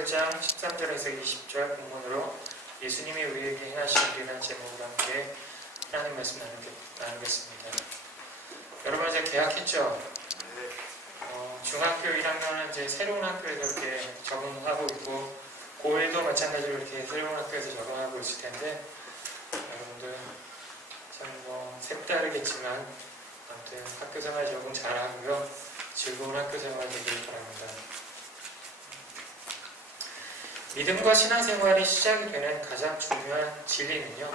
베드로 1장 13절에서 20절 본문으로 예수님이 우리에게 행하신 일이라는 제목으로 함께 하나님 말씀 나누겠습니다. 여러분 이제 개학했죠? 중학교 1학년은 이제 새로운 학교에 이렇게 적응하고 있고 고1도 마찬가지로 이렇게 새로운 학교에서 적응하고 있을 텐데 여러분들 참 색다르겠지만 아무튼 학교 생활 적응 잘하고요. 즐거운 학교 생활 되길 바랍니다. 믿음과 신앙생활이 시작이 되는 가장 중요한 진리는요,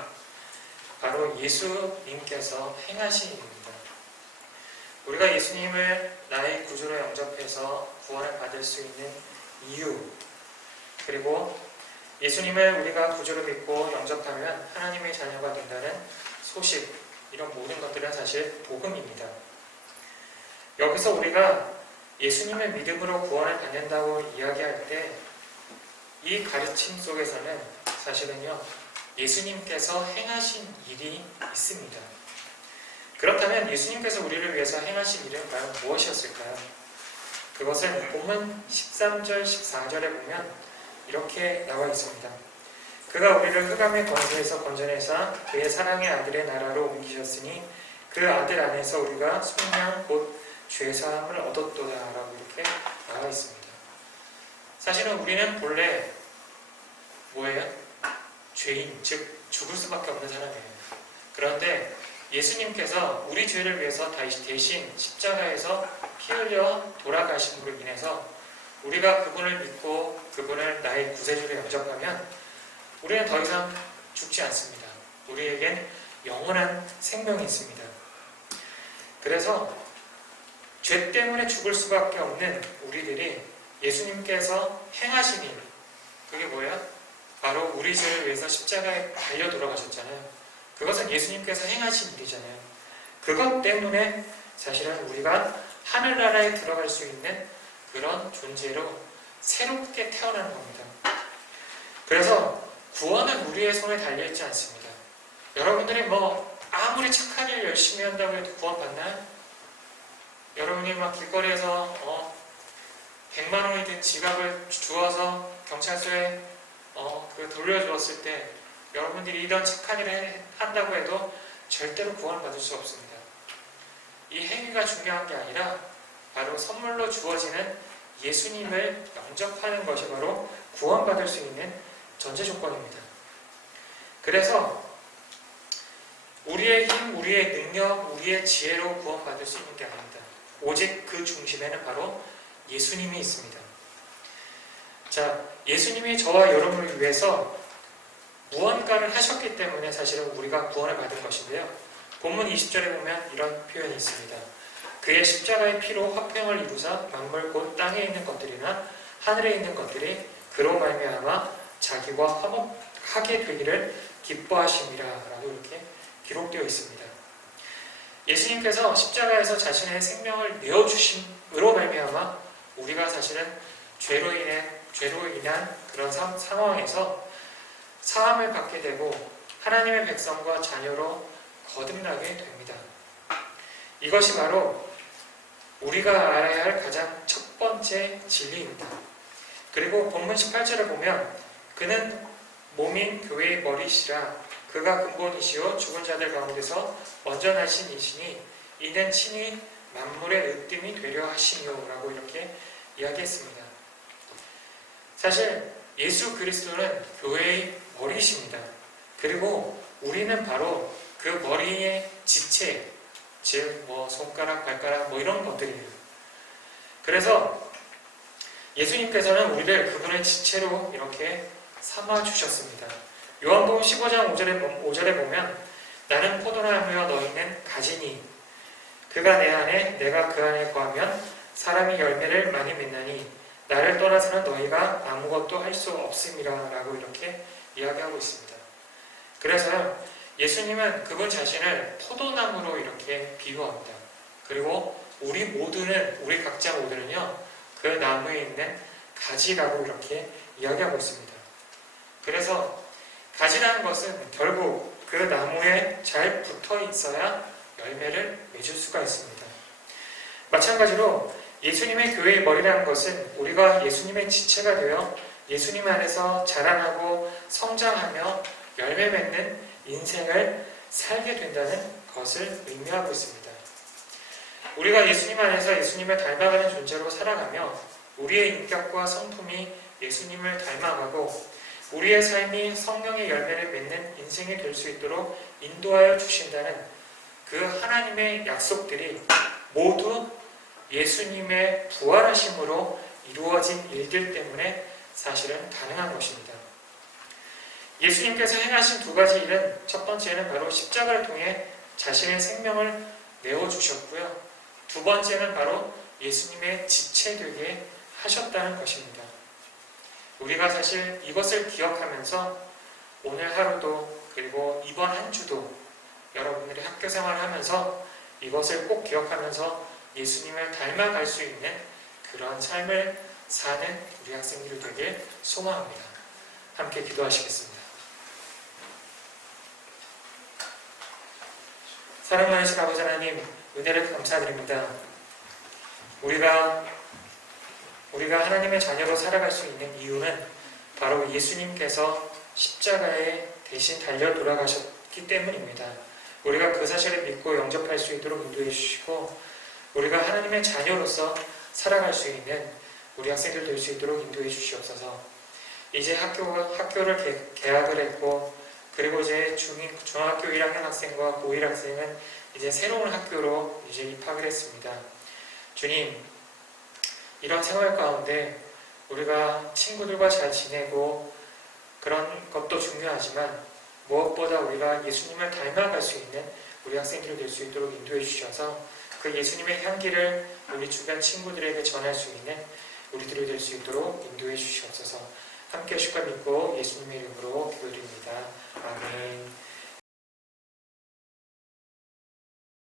바로 예수님께서 행하신 일입니다. 우리가 예수님을 나의 구주로 영접해서 구원을 받을 수 있는 이유, 그리고 예수님을 우리가 구주로 믿고 영접하면 하나님의 자녀가 된다는 소식, 이런 모든 것들은 사실 복음입니다. 여기서 우리가 예수님의 믿음으로 구원을 받는다고 이야기할 때 이 가르침 속에서는 사실은요, 예수님께서 행하신 일이 있습니다. 그렇다면 예수님께서 우리를 위해서 행하신 일은 과연 무엇이었을까요? 그것은 본문 13절, 14절에 보면 이렇게 나와 있습니다. 그가 우리를 흑암의 권세에서 건져내사 그의 사랑의 아들의 나라로 옮기셨으니 그 아들 안에서 우리가 속량 곧 죄사함을 얻었도다 라고 이렇게 나와 있습니다. 사실은 우리는 본래 뭐예요? 죄인, 즉 죽을 수밖에 없는 사람이에요. 그런데 예수님께서 우리 죄를 위해서 대신 십자가에서 피 흘려 돌아가심으로 인해서 우리가 그분을 믿고 그분을 나의 구세주로 영접하면 우리는 더 이상 죽지 않습니다. 우리에겐 영원한 생명이 있습니다. 그래서 죄 때문에 죽을 수밖에 없는 우리들이 예수님께서 행하신 일, 그게 뭐예요? 바로 우리 죄를 위해서 십자가에 달려 돌아가셨잖아요. 그것은 예수님께서 행하신 일이잖아요. 그것 때문에 사실은 우리가 하늘나라에 들어갈 수 있는 그런 존재로 새롭게 태어나는 겁니다. 그래서 구원은 우리의 손에 달려있지 않습니다. 여러분들이 아무리 착한 일 열심히 한다고 해도 구원 받나요? 여러분이 길거리에서 100만 원이 든 지갑을 주워서 경찰서에 돌려주었을 때 여러분들이 이런 착한 일을 한다고 해도 절대로 구원을 받을 수 없습니다. 이 행위가 중요한 게 아니라 바로 선물로 주어지는 예수님을 영접하는 것이 바로 구원받을 수 있는 전제 조건입니다. 그래서 우리의 힘, 우리의 능력, 우리의 지혜로 구원받을 수 있는 게 아닙니다. 오직 그 중심에는 바로 예수님이 있습니다. 자, 예수님이 저와 여러분을 위해서 무언가를 하셨기 때문에 사실은 우리가 구원을 받은 것인데요. 본문 20절에 보면 이런 표현이 있습니다. 그의 십자가의 피로 화평을 이루사 만물 곧 땅에 있는 것들이나 하늘에 있는 것들이 그로 말미암아 자기와 화목하게 되기를 기뻐하심이라 라고 이렇게 기록되어 있습니다. 예수님께서 십자가에서 자신의 생명을 내어주심으로 말미암아 우리가 사실은 죄로 인한 그런 상황에서 사함을 받게 되고 하나님의 백성과 자녀로 거듭나게 됩니다. 이것이 바로 우리가 알아야 할 가장 첫 번째 진리입니다. 그리고 본문 18절을 보면 그는 몸인 교회의 머리시라 그가 근본이시오 죽은 자들 가운데서 먼저 나신 이시니 이는 친히 만물의 으뜸이 되려 하시니요 라고 이렇게 이야기했습니다. 사실 예수 그리스도는 교회의 머리이십니다. 그리고 우리는 바로 그 머리의 지체, 즉 손가락, 발가락 이런 것들이에요. 그래서 예수님께서는 우리를 그분의 지체로 이렇게 삼아주셨습니다. 요한복음 15장 5절에 보면 나는 포도나무여 너희는 가지니 그가 내 안에 내가 그 안에 거하면 사람이 열매를 많이 맺나니 나를 떠나서는 너희가 아무것도 할 수 없음이라 라고 이렇게 이야기하고 있습니다. 그래서 예수님은 그분 자신을 포도나무로 이렇게 비유합니다. 그리고 우리 각자 모두는요, 그 나무에 있는 가지라고 이렇게 이야기하고 있습니다. 그래서 가지라는 것은 결국 그 나무에 잘 붙어 있어야 열매를 맺을 수가 있습니다. 마찬가지로 예수님의 교회의 머리라는 것은 우리가 예수님의 지체가 되어 예수님 안에서 자라나고 성장하며 열매 맺는 인생을 살게 된다는 것을 의미하고 있습니다. 우리가 예수님 안에서 예수님을 닮아가는 존재로 살아가며 우리의 인격과 성품이 예수님을 닮아가고 우리의 삶이 성령의 열매를 맺는 인생이 될 수 있도록 인도하여 주신다는 그 하나님의 약속들이 모두 예수님의 부활하심으로 이루어진 일들 때문에 사실은 가능한 것입니다. 예수님께서 행하신 두 가지 일은 첫 번째는 바로 십자가를 통해 자신의 생명을 내어주셨고요. 두 번째는 바로 예수님의 지체되게 하셨다는 것입니다. 우리가 사실 이것을 기억하면서 오늘 하루도 그리고 이번 한 주도 여러분들이 학교 생활을 하면서 이것을 꼭 기억하면서 예수님을 닮아갈 수 있는 그런 삶을 사는 우리 학생들이 되길 소망합니다. 함께 기도하시겠습니다. 사랑하신 아버지 하나님, 은혜를 감사드립니다. 우리가 하나님의 자녀로 살아갈 수 있는 이유는 바로 예수님께서 십자가에 대신 달려 돌아가셨기 때문입니다. 우리가 그 사실을 믿고 영접할 수 있도록 인도해 주시고 우리가 하나님의 자녀로서 살아갈 수 있는 우리 학생들 될 수 있도록 인도해 주시옵소서. 이제 학교를 개학을 했고 그리고 이제 중학교 1학년 학생과 고1 학생은 이제 새로운 학교로 이제 입학을 했습니다. 주님, 이런 생활 가운데 우리가 친구들과 잘 지내고 그런 것도 중요하지만 무엇보다 우리가 예수님을 닮아갈 수 있는 우리 학생들이 될 수 있도록 인도해 주셔서 그 예수님의 향기를 우리 주변 친구들에게 전할 수 있는 우리들이 될 수 있도록 인도해 주시옵소서. 함께 하실 걸 믿고 예수님의 이름으로 기도드립니다. 아멘.